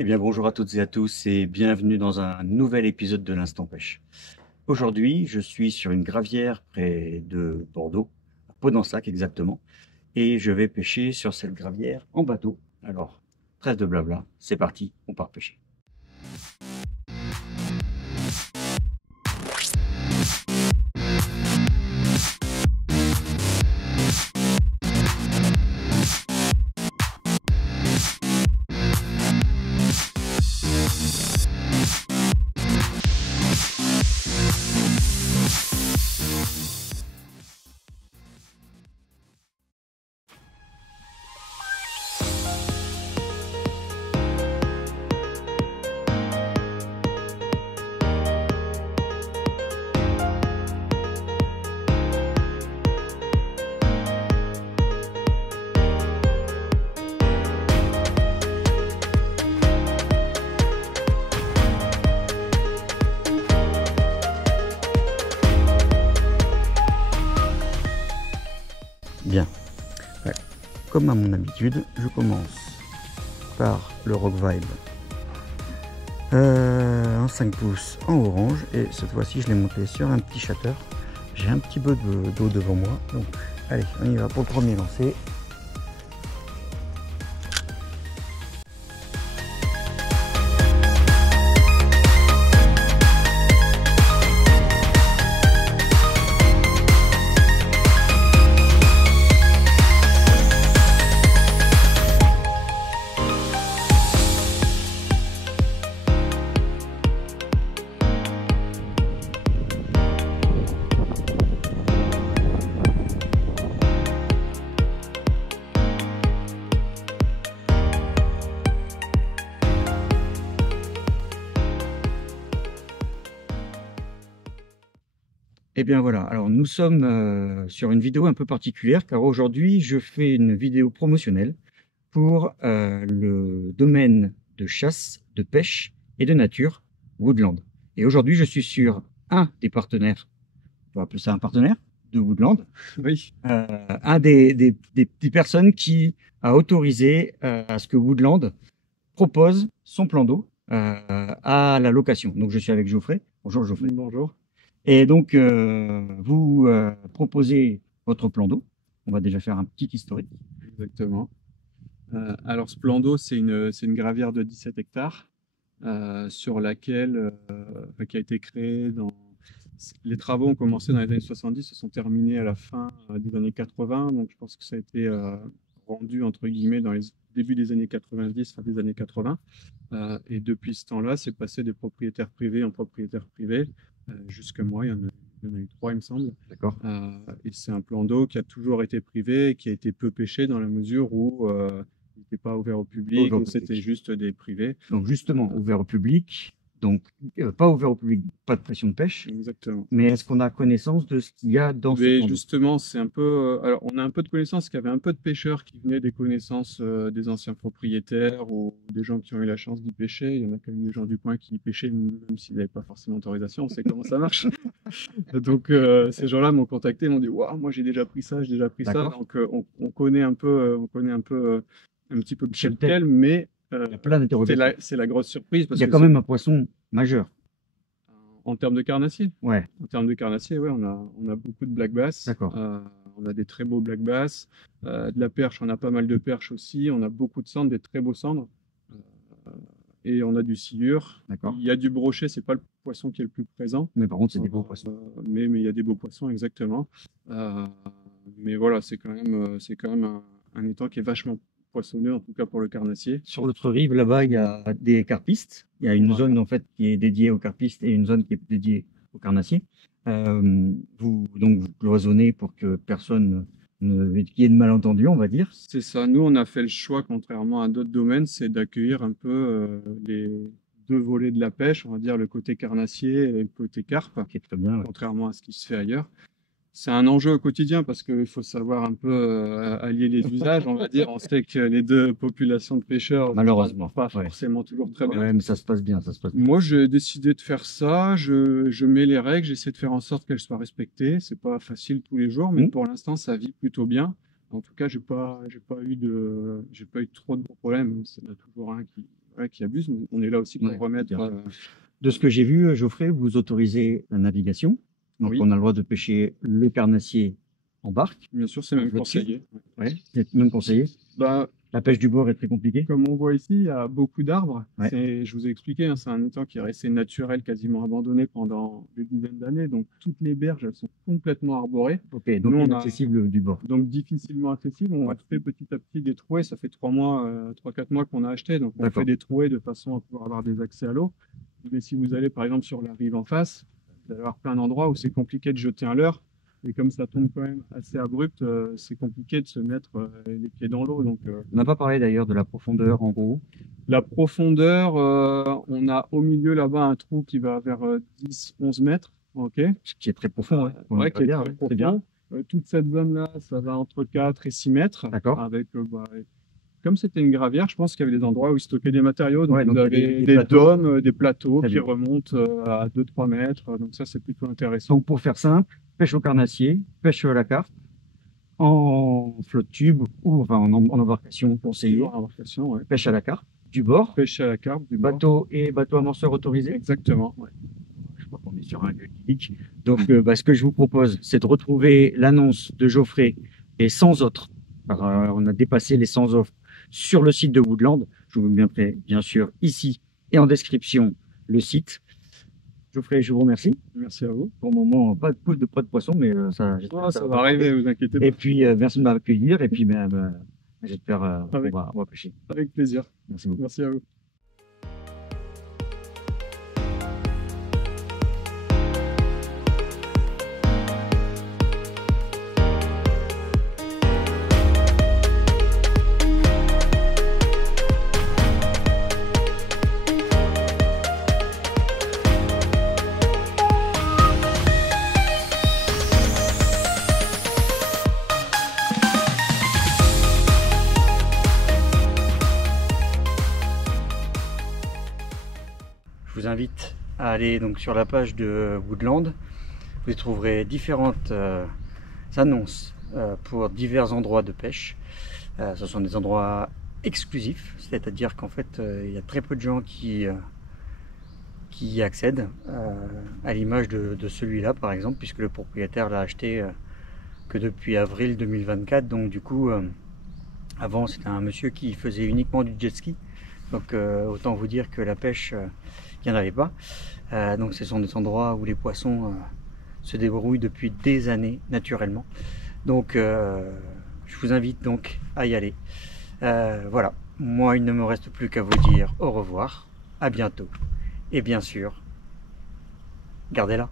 Eh bien, bonjour à toutes et à tous et bienvenue dans un nouvel épisode de l'Instant Pêche. Aujourd'hui, je suis sur une gravière près de Bordeaux, à Podensac exactement, et je vais pêcher sur cette gravière en bateau. Alors, trêve de blabla, c'est parti, on part pêcher. Bien, ouais. Comme à mon habitude, je commence par le Rock Vibe en 5 pouces en orange, et cette fois-ci je l'ai monté sur un petit shatter. J'ai un petit peu d'eau devant moi, donc allez, on y va pour le premier lancer. Eh bien voilà, alors nous sommes sur une vidéo un peu particulière car aujourd'hui je fais une vidéo promotionnelle pour le domaine de chasse, de pêche et de nature Woodland. Et aujourd'hui je suis sur un des partenaires, on va appeler ça un partenaire de Woodland, Oui, un des personnes qui a autorisé à ce que Woodland propose son plan d'eau à la location. Donc je suis avec Geoffrey. Bonjour Geoffrey. bonjour. Et donc, vous proposez votre plan d'eau. On va déjà faire un petit historique. Exactement. Alors, Splendo, c'est une gravière de 17 hectares sur laquelle, qui a été créée dans. Les travaux ont commencé dans les années 70, se sont terminés à la fin des années 80. Donc, je pense que ça a été rendu, entre guillemets, dans les débuts des années 90, fin des années 80. Et depuis ce temps-là, c'est passé des propriétaires privés en propriétaires privés. Jusque moi, il y en a eu trois, il me semble. D'accord. Et c'est un plan d'eau qui a toujours été privé et qui a été peu pêché dans la mesure où il n'était pas ouvert au public, Ouvert au donc c'était public. juste des privés. Donc, justement, ouvert au public. Donc, pas ouvert au public, pas de pression de pêche. Exactement. Mais est-ce qu'on a connaissance de ce qu'il y a dans ce Mais plan d'eau? justement, c'est un peu. Alors, on a un peu de connaissances, qu'il y avait un peu de pêcheurs qui venaient des connaissances des anciens propriétaires ou des gens qui ont eu la chance d'y pêcher. Il y en a quand même des gens du coin qui y pêchaient, même s'ils n'avaient pas forcément autorisation. On sait comment ça marche. Donc, ces gens-là m'ont contacté, m'ont dit, waouh, moi j'ai déjà pris ça, j'ai déjà pris ça. D'accord. Donc, on connaît un peu, un petit peu le Cheptel. cheptel, mais Il y a plein d'interrogations. c'est la grosse surprise Il parce y a que quand même un poisson majeur. en termes de carnassier. Ouais, En termes de carnassier, ouais, on a beaucoup de black bass. d'accord. On a des très beaux black bass. De la perche, on a pas mal de perches aussi. On a beaucoup de cendres, des très beaux cendres. Euh, et on a du silure. D'accord. Il y a du brochet, c'est pas le poisson qui est le plus présent. Mais par contre, c'est des beaux poissons. Mais il y a des beaux poissons, exactement. Euh, mais voilà, c'est quand même un étang qui est vachement poissonneux, en tout cas pour le carnassier. Sur l'autre rive, là-bas, il y a des carpistes. Il y a une Voilà. zone en fait qui est dédiée aux carpistes et une zone qui est dédiée aux carnassiers. Donc vous cloisonnez pour que personne qu'il y ait de malentendus, on va dire. C'est ça. Nous, on a fait le choix, contrairement à d'autres domaines, c'est d'accueillir un peu les deux volets de la pêche, on va dire le côté carnassier et le côté carpe, C'est très bien. Ouais. contrairement à ce qui se fait ailleurs. C'est un enjeu au quotidien parce qu'il faut savoir un peu allier les usages, on va dire. On sait que les deux populations de pêcheurs ne Malheureusement. pas Ouais. forcément toujours très bien. Ouais, mais ça se passe bien, ça se passe bien. Moi, j'ai décidé de faire ça. Je mets les règles, j'essaie de faire en sorte qu'elles soient respectées. C'est pas facile tous les jours, mais pour l'instant, ça vit plutôt bien. En tout cas, j'ai pas eu trop de gros problèmes. Il y en a toujours un qui abusent. Mais on est là aussi pour Ouais, remettre. bien. De ce que j'ai vu, Geoffrey, vous autorisez la navigation. Donc, Oui. on a le droit de pêcher le carnassier en barque. Bien sûr, c'est même Votre conseillé. Ouais, c'est même conseillé. Bah, La pêche du bord est très compliquée. comme on voit ici, il y a beaucoup d'arbres. Ouais. Je vous ai expliqué, hein, c'est un étang qui est resté naturel, quasiment abandonné pendant des dizaines d'années. Donc toutes les berges, elles sont complètement arborées. Ok, donc Nous, on a- inaccessible du bord. Donc difficilement accessible. On Ouais. fait petit à petit des trouées. Ça fait 3-4 mois qu'on a acheté. Donc on D'accord. fait des trouées de façon à pouvoir avoir des accès à l'eau. Mais si vous allez par exemple sur la rive en face, vous allez avoir plein d'endroits où c'est compliqué de jeter un leurre. Et comme ça tombe quand même assez abrupt, c'est compliqué de se mettre les pieds dans l'eau. Donc On n'a pas parlé d'ailleurs de la profondeur en gros. la profondeur, on a au milieu là-bas un trou qui va vers 10-11 mètres. Ok. Ce qui est très profond. Ouais, on Ouais, va qui est dire, très ouais, profond. c'est bien. Toute cette zone-là, ça va entre 4 et 6 mètres. D'accord. Avec, comme c'était une gravière, je pense qu'il y avait des endroits où ils stockaient des matériaux. Donc Ouais, vous donc il y a avez des des plateaux. dômes, des plateaux Très qui bien. remontent à 2-3 mètres. Donc ça, c'est plutôt intéressant. Donc pour faire simple, pêche au carnassier, pêche à la carte, en flotte tube ou enfin en embarcation conseillée, En embarcation, ouais. pêche à la carte, du bord, Pêche à la carpe, du bord. bateau et bateau amorceur autorisé. Exactement. Ouais. Je crois qu'on est sur un lieu idyllique. Donc ce que je vous propose, c'est de retrouver l'annonce de Geoffrey et 100 autres. Alors, on a dépassé les 100 offres sur le site de Woodland. Je vous mettrai bien sûr ici et en description le site. Geoffrey, je vous remercie. Merci à vous. Pour le moment, pas de poisson, mais j'espère que Ça va arriver, vous inquiétez pas. Et puis, merci de m'accueillir. Et puis, j'espère Avec- on va pêcher. Avec plaisir. Merci beaucoup. Merci à vous. Je vous invite à aller donc sur la page de Woodland. Vous y trouverez différentes annonces pour divers endroits de pêche. Ce sont des endroits exclusifs, c'est-à-dire qu'en fait, il y a très peu de gens qui y accèdent, à l'image de celui-là par exemple, puisque le propriétaire l'a acheté que depuis avril 2024. Donc du coup, avant c'était un monsieur qui faisait uniquement du jet ski. Donc autant vous dire que la pêche, il n'y en avait pas. Donc ce sont des endroits où les poissons se débrouillent depuis des années naturellement. Donc je vous invite donc à y aller. Voilà, moi il ne me reste plus qu'à vous dire au revoir, à bientôt. Et bien sûr, gardez-la.